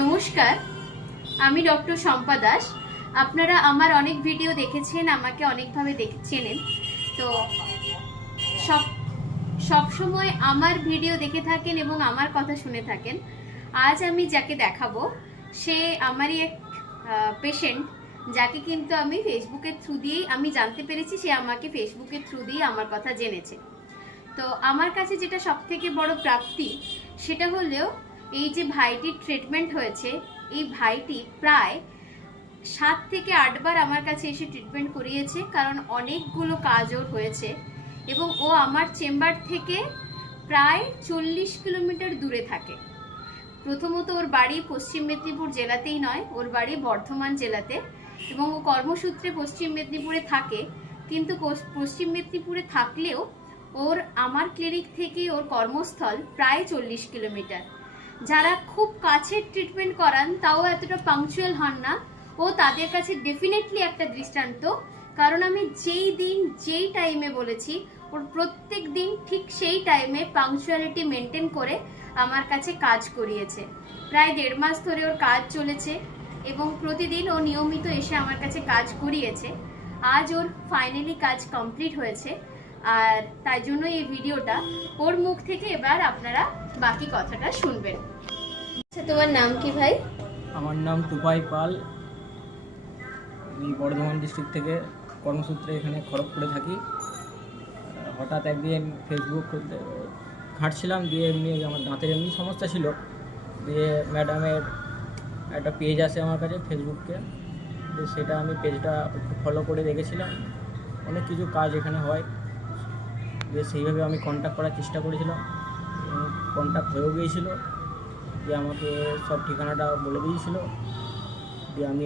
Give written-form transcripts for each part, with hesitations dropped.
নমস্কার, আমি ডক্টর শম্পা দাস। আপনারা আমার অনেক ভিডিও দেখেছেন, আমাকে অনেকভাবে চেনেন। তো সব সময় আমার ভিডিও দেখে থাকেন এবং আমার কথা শুনে থাকেন। আজ আমি যাকে দেখাবো সে আমারই এক পেশেন্ট, যাকে কিন্তু আমি ফেসবুকের থ্রু দিয়েই আমি জানতে পেরেছি। সে আমাকে ফেসবুকের থ্রু দিয়ে আমার কথা জেনেছে। তো আমার কাছে যেটা সব থেকে বড় প্রাপ্তি সেটা হলেও এই যে ভাইটির ট্রিটমেন্ট হয়েছে, এই ভাইটি প্রায় 7 থেকে 8 বার আমার কাছে এসে ট্রিটমেন্ট করিয়েছে, কারণ অনেকগুলো কাজ ওর হয়েছে এবং ও আমার চেম্বার থেকে প্রায় 40 কিলোমিটার দূরে থাকে। প্রথমত ওর বাড়ি পশ্চিম মেদিনীপুর জেলাতেই নয়, ওর বাড়ি বর্ধমান জেলাতে, এবং ও কর্মসূত্রে পশ্চিম মেদিনীপুরে থাকে। কিন্তু পশ্চিম মেদিনীপুরে থাকলেও ওর আমার ক্লিনিক থেকে ওর কর্মস্থল প্রায় 40 কিলোমিটার। যারা খুব কাছের ট্রিটমেন্ট করান তাও এতটা পাংচুয়াল হন না, ও তাদের কাছে ডেফিনেটলি একটা দৃষ্টান্ত। কারণ আমি যেই দিন যেই টাইমে বলেছি, ওর প্রত্যেক দিন ঠিক সেই টাইমে পাংচুয়ালিটি মেনটেন করে আমার কাছে কাজ করিয়েছে। প্রায় 1.5 মাস ধরে ওর কাজ চলেছে এবং প্রতিদিন ও নিয়মিত এসে আমার কাছে কাজ করিয়েছে। আজ ওর ফাইনালি কাজ কমপ্লিট হয়েছে, আর তাই জন্য এই ভিডিওটা ওর মুখ থেকে এবার আপনারা বাকি কথাটা শুনবেন। আচ্ছা, তোমার নাম কি ভাই? আমার নাম টুপাই পাল। আমি বর্ধমান ডিস্ট্রিক্ট থেকে কর্মসূত্রে এখানে খড়গপুরে থাকি। হঠাৎ একদিন ফেসবুক ঘাঁটছিলাম, দিয়ে এমনি আমার দাঁতের এমনি সমস্যা ছিল, দিয়ে ম্যাডামের একটা পেজ আসে আমার কাছে ফেসবুকে, দিয়ে সেটা আমি পেজটা ফলো করে দেখেছিলাম। অনেক কিছু কাজ এখানে হয়, দিয়ে সেইভাবে আমি কন্ট্যাক্ট করার চেষ্টা করেছিলাম, কন্ট্যাক্ট হয়েও গিয়েছিল। দিয়ে আমাকে সব ঠিকানাটা বলে দিয়েছিল, দিয়ে আমি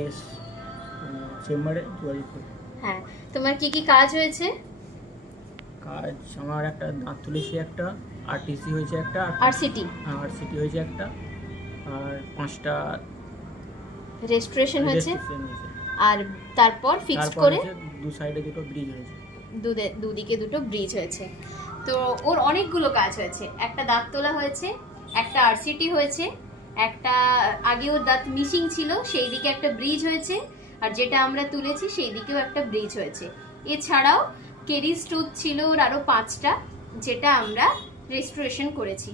চেম্বারে যোগাযোগ করি। হ্যাঁ, তোমার কি কি কাজ হয়েছে? কাজ আমার একটা দাঁত তুলেছি, একটা আরটিসি হয়েছে, একটা আরসিটি হয়েছে একটা, আর 5টা রেজিস্ট্রেশন হয়েছে, আর তারপর ফিক্সড করে দু সাইডে দুটো ব্রিজ হয়েছে, দুদিকে দুটো ব্রিজ হয়েছে। তো ওর অনেকগুলো কাজ হয়েছে। একটা দাঁত তোলা হয়েছে, একটা আরসিটি হয়েছে, একটা আগে ওর দাঁত মিসিং ছিল সেই দিকে একটা ব্রিজ হয়েছে, আর যেটা আমরা তুলেছি সেই দিকেও একটা ব্রিজ হয়েছে। এছাড়াও কেরিস টুথ ছিল ওর আরো 5টা, যেটা আমরা রেজিস্ট্রেশন করেছি।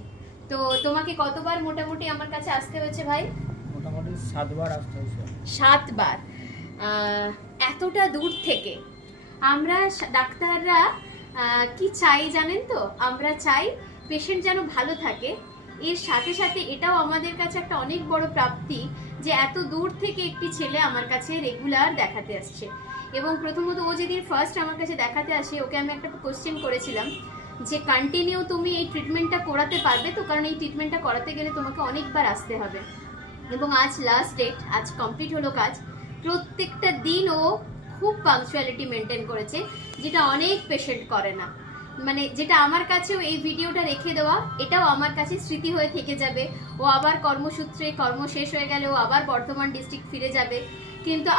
তো তোমাকে কতবার মোটামুটি আমার কাছে আসতে হয়েছে ভাই? মোটামুটি 7 বার আসতে হয়েছে। 7 বার। এতটা দূর থেকে আমরা ডাক্তাররা কি চাই জানেন তো? আমরা চাই পেশেন্ট যেন ভালো থাকে। এর সাথে সাথে এটাও আমাদের কাছে একটা অনেক বড় প্রাপ্তি যে এত দূর থেকে একটি ছেলে আমার কাছে রেগুলার দেখাতে আসছে। এবং প্রথমত ও যেদিন ফার্স্ট আমার কাছে দেখাতে আসে, ওকে আমি একটা কোশ্চেন করেছিলাম যে কন্টিনিউ তুমি এই ট্রিটমেন্টটা করাতে পারবে তো? কারণ এই ট্রিটমেন্টটা করাতে গেলে তোমাকে অনেকবার আসতে হবে। এবং আজ লাস্ট ডেট, আজ কমপ্লিট হলো কাজ। প্রত্যেকটা দিন ও খুব পাংচুয়ালিটি মেনটেন করেছে, যেটা অনেক পেশেন্ট করে না। মানে যেটা আমার কাছেও এই ভিডিওটা রেখে দেওয়া, এটাও আমার কাছে স্মৃতি হয়ে থেকে যাবে। ও আবার কর্মসূত্রে কর্ম শেষ হয়ে গেলে ও আবার বর্ধমান ডিস্ট্রিক্ট ফিরে যাবে, কিন্তু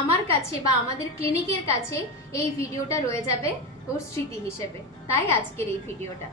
আমার কাছে বা আমাদের ক্লিনিকের কাছে এই ভিডিওটা রয়ে যাবে ওর স্মৃতি হিসেবে। তাই আজকের এই ভিডিওটা।